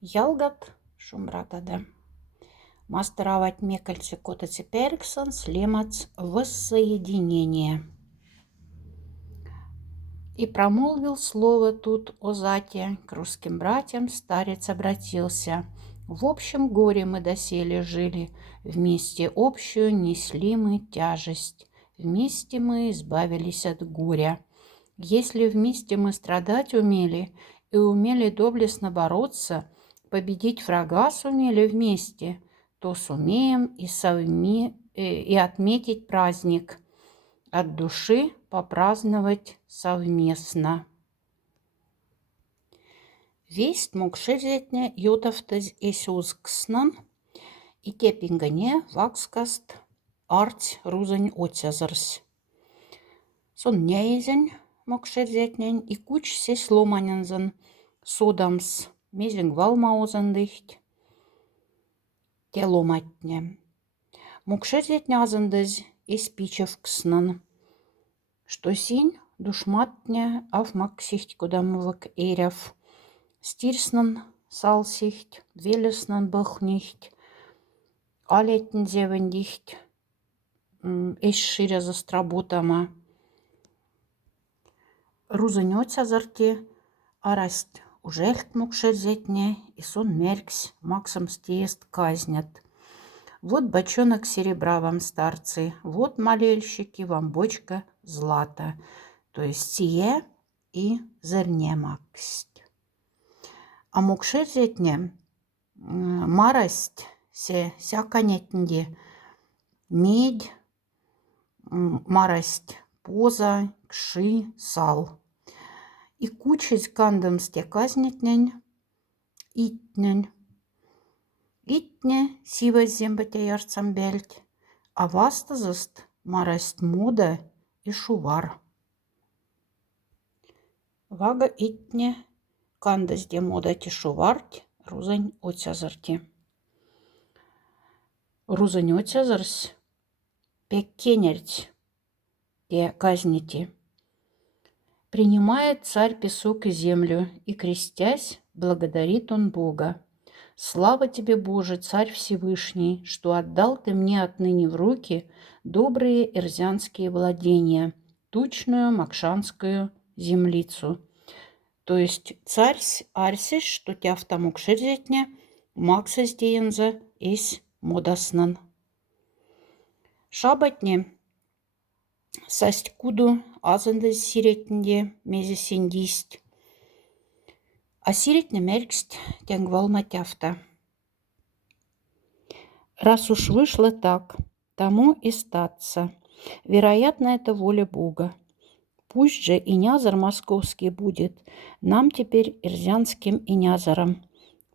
Ялгат шумратада. Мастеровать мекальце котоце перксон слемац воссоединение. И промолвил слово тут о зате, к русским братьям старец обратился. В общем горе мы доселе жили, вместе общую несли мы тяжесть, вместе мы избавились от горя. Если вместе мы страдать умели и умели доблестно бороться, победить врага сумели вместе, то сумеем и отметить праздник, от души попраздновать совместно. Весть мукшерзетне ютавтыз эсюзкснан, и тепингане вакскаст арть рузань отязырсь. Сон неизень мокшерзетнен и куч сесь ломанензен содамс мезень валмаузандыхть те ломатне. Мокшерзетне азандыз испичевкснан, что синь душматне авмаксихть кудамвак эрев, стирснан салсихть, велеснан бахнихть, алетн зевендихть, эшширя застработама. Рузынётся зарте арасть ужельт мукшерзетне, и сон мерксь максом стест казнят. Вот бочонок серебра вам, старцы, вот, молельщики, вам бочка злата, то есть сие и зернемаксть. А мукшерзетне марасть се сяканетнде медь, марасть поза, кши, сал. И кучить кандам сте казнетнень, итнень. Итне сива зембете ярцам бельть, а вастазаст марасть муда и шувар. Вага итне кандас де мода ти шуварть рузань отязарти. Рузань отязарсь пеккенерть те казнити. Принимает царь песок и землю, и, крестясь, благодарит он Бога. Слава тебе, Боже, Царь Всевышний, что отдал ты мне отныне в руки добрые эрзянские владения, тучную макшанскую землицу. То есть царь арсиш, что тя в тому кшерзетне, максас деянза ис модаснан. Шабатне састь куду азандыз сиретнде мезе сендисть. А сиретне мерксть тенгвалма тяфта. Раз уж вышло так, тому и статься. Вероятно, это воля Бога. Пусть же и нязар московский будет нам теперь эрзянским и нязаром.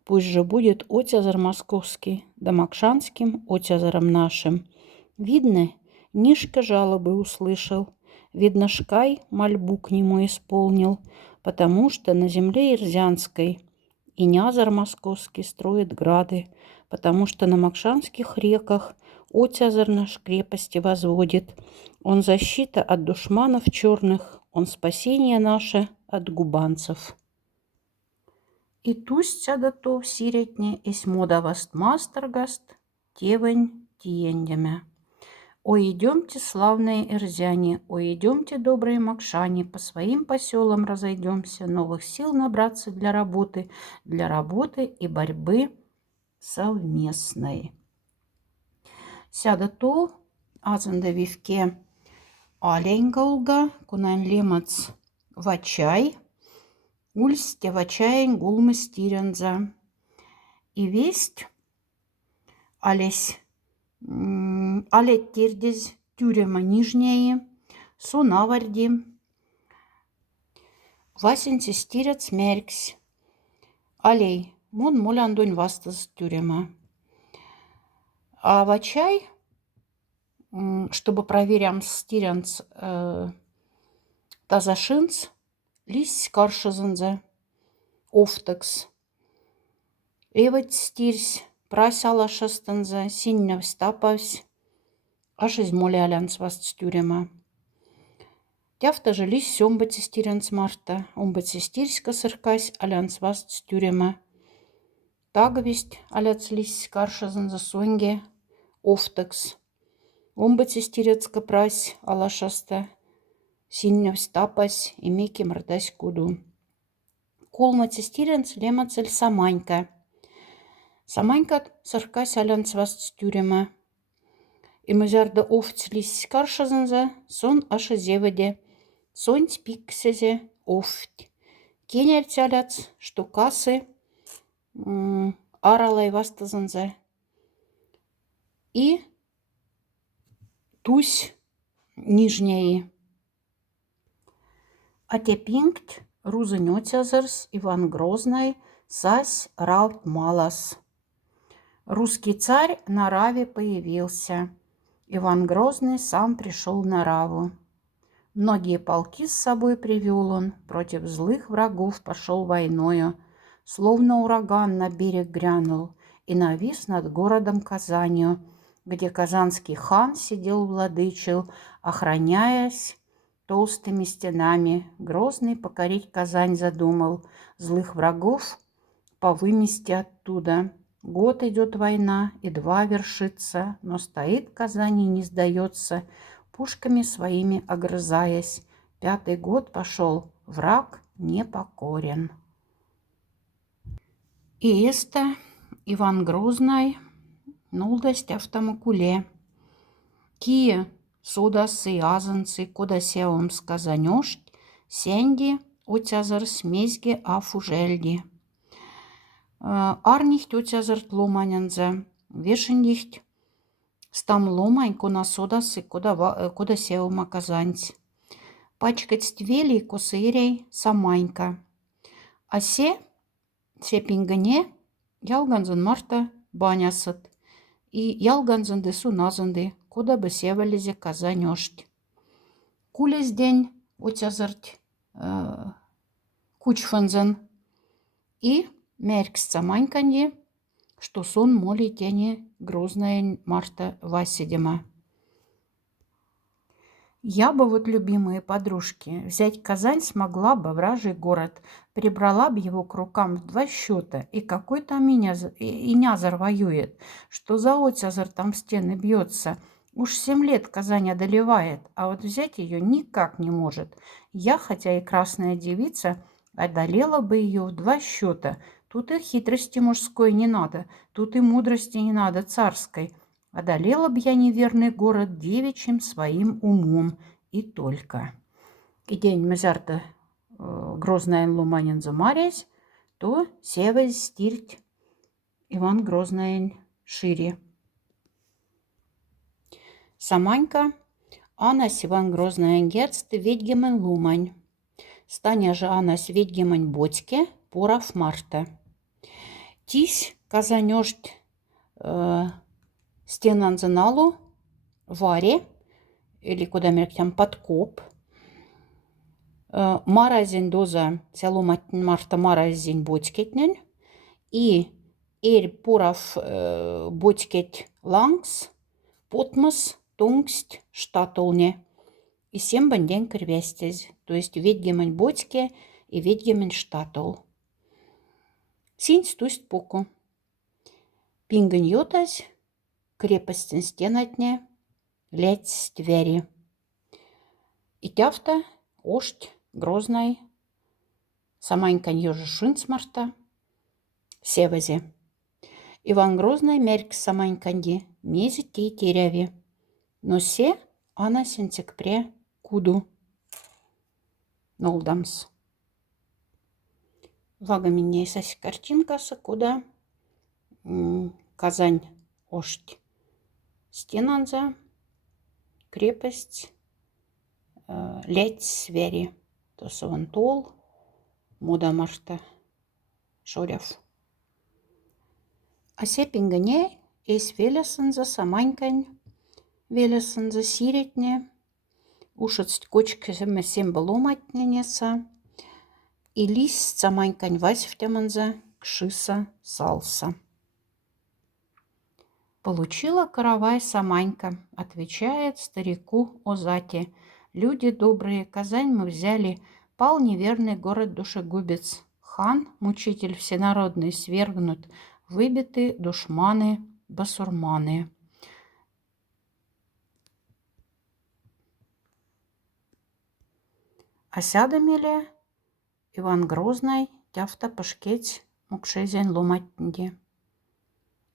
Пусть же будет отязар московский, да макшанским отязаром нашим. Видно, Нишка жалобы услышал. Видно, Шкай мольбу к нему исполнил, потому что на земле Ирзянской и нязар московский строит грады, потому что на макшанских реках отязар наш крепости возводит. Он защита от душманов черных, он спасение наше от губанцев. И тустся да то в сиретне ис модаваст мастергаст тевень тиендеме. Ой, идемте, славные эрзяне, ой, идемте, добрые макшане, по своим поселам разойдемся, новых сил набраться для работы и борьбы совместной. Сяда то азанда вивке аленгалга, кунан лемац вачай, ульсте вачаень гулмы стиренза. И весть алесь алеттердез тюрема нижнее, сунаварди. Васенти стирец мерксь. Алей, мон моляндонь вастаз тюрема. А вачай, чтобы проверям стиренц тазашинц, лись каршазынзе, офтекс. Эвать стирсь. Прасяла шастынза, синна встапавсь, аж из молялянц васт тюрема. Тяфта же лись сёмбати стиренц марта, омбати стирська сыркась, алянц васт тюрема. Тагвесть аляцлись каршазынза суенге офтекс. Омбыцистирецка прась алашаста. Синневсь тапась и меки мордась куду. Колмацистиренц лемацель саманька. Саманька саркась алянцваст тюрема. И мызярда офтслись каршазынза сон аша зеведе. Сонь пиксезе офть. Кенерць аляц штукасы аралай вастазынза. И тусь нижней. А те пинкт рузынёцязырс Иван Грозный сась раут малас. Русский царь на Раве появился. Иван Грозный сам пришел на Раву. Многие полки с собой привел он, против злых врагов пошел войною. Словно ураган на берег грянул и навис над городом Казанью, где казанский хан сидел владычил, охраняясь толстыми стенами. Грозный покорить Казань задумал, злых врагов повымести оттуда. Год идет война, и 2 вершится, но стоит Казань и не сдается, пушками своими огрызаясь. 5-й год пошел, враг не покорен. И эста Иван Грозный нулдасть автомакуле. Кие судасы азанцы кода сеум сказанёшт, сенди отязар смезге афужельди. Арнихт отязар тломанянза, вешендихт стам ломань кона судасы кода сеума казанць. Пачкать ствели косырей саманька. А се пингане ялганзын марта банясыт. И ялганзын десу назынды, кода бы севализе казанёшт. Кулес день отязырть кучфанзын. И меркс саманьканье, что сон моли тени Грозная марта Васидема. Я бы вот, любимые подружки, взять Казань смогла бы, вражий город, прибрала бы его к рукам в 2 счета, и какой там Инязар воюет, что за отязар там в стены бьется. Уж 7 лет Казань одолевает, а вот взять ее никак не может. Я, хотя и красная девица, одолела бы ее в 2 счета. Тут и хитрости мужской не надо, тут и мудрости не надо царской. Одолела б я неверный город девичьим своим умом и только. И день мезарта Грозная луманин замарясь, то севась стирть Иван Грозный шире. Саманька, Анась Иван Грозный герцт ведьгемен лумань. Станя же Анась ведьгемен ботьке порав марта. Тись казанёшт стенанзаналу варе, или куда мерктям подкоп. Маразин доза сяломат марта маразин ботькетнен. И порав ботькет лангс, потмас тунгсть штатолне. И 7 банден кырвестез, то есть ведьгемен ботьке и ведьгемен штатол. Синь стусть поку. Пингань йотась, крепостен стенатне, ледь ствери. И тяфта, ошть, Грозный, саманькань ёжа шинцмарта, севазе. Иван Грозный мерк саманьканье, мезит тей теряви. Но се ана сентекпре куду. Нолдамс. Вага меня сась картинка куда Казань ошть. Стенанза, крепость, ледь свери. То савантол, муда марта, шорев. А се пингане эс велесынза саманькань, велесынза сиретне, ушыцть кочка сем баломатненеса, и лис саманькань васевтяманза кшиса салса. Получила каравай саманька, отвечает старику Озате. Люди добрые, Казань мы взяли, пал неверный город душегубец. Хан, мучитель всенародный, свергнут, выбиты душманы-басурманы. Асядамеле Иван Грозный тяфта пышкеть мукшезен ломатнде.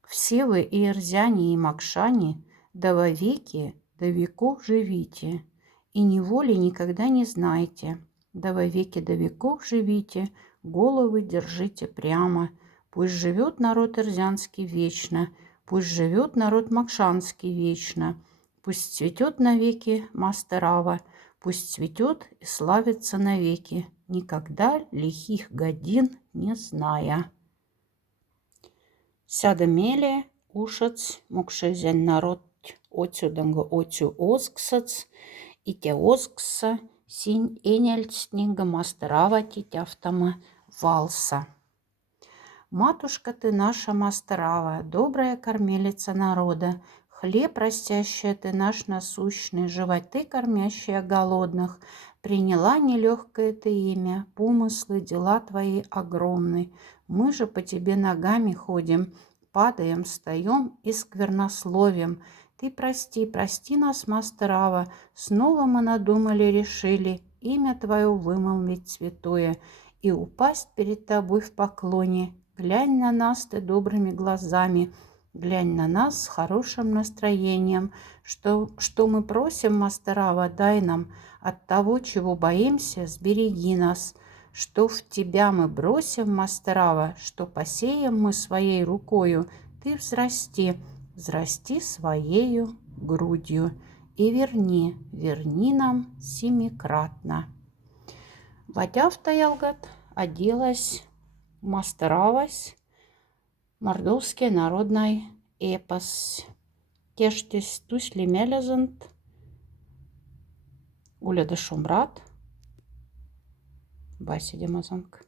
Все вы, и ирзяне, и макшане, да вовеки, до веков живите, и неволи никогда не знайте. Да вовеки до веков живите, головы держите прямо. Пусть живет народ ирзянский вечно, пусть живет народ макшанский вечно, пусть цветет навеки Мастерава, пусть цветет и славится навеки, никогда лихих годин не зная. Сядамеле ушац мукшезен народ отсюданго отсю осксац, и те оскса синь энельцнинга Мастерава титяфтама валса. Матушка ты наша Мастерава, добрая кормилица народа, хлеб растящая ты наш насущный, животы кормящая голодных, приняла нелегкое ты имя, помыслы, дела твои огромны. Мы же по тебе ногами ходим, падаем, встаем и сквернословим. Ты прости, прости нас, Мастерава, снова мы надумали, решили имя твое вымолвить святое и упасть перед тобой в поклоне. Глянь на нас ты добрыми глазами, глянь на нас с хорошим настроением. Что мы просим, Мастерава, дай нам, от того, чего боимся, сбереги нас. Что в тебя мы бросим, Мастерава, что посеем мы своей рукою, ты взрасти, взрасти своею грудью и верни нам семикратно. Ватявта ялгат оделась, Мастеравась, мордовский народный эпос. Тештесь тусли мелезент, гуля де шумрат, баси демазанг.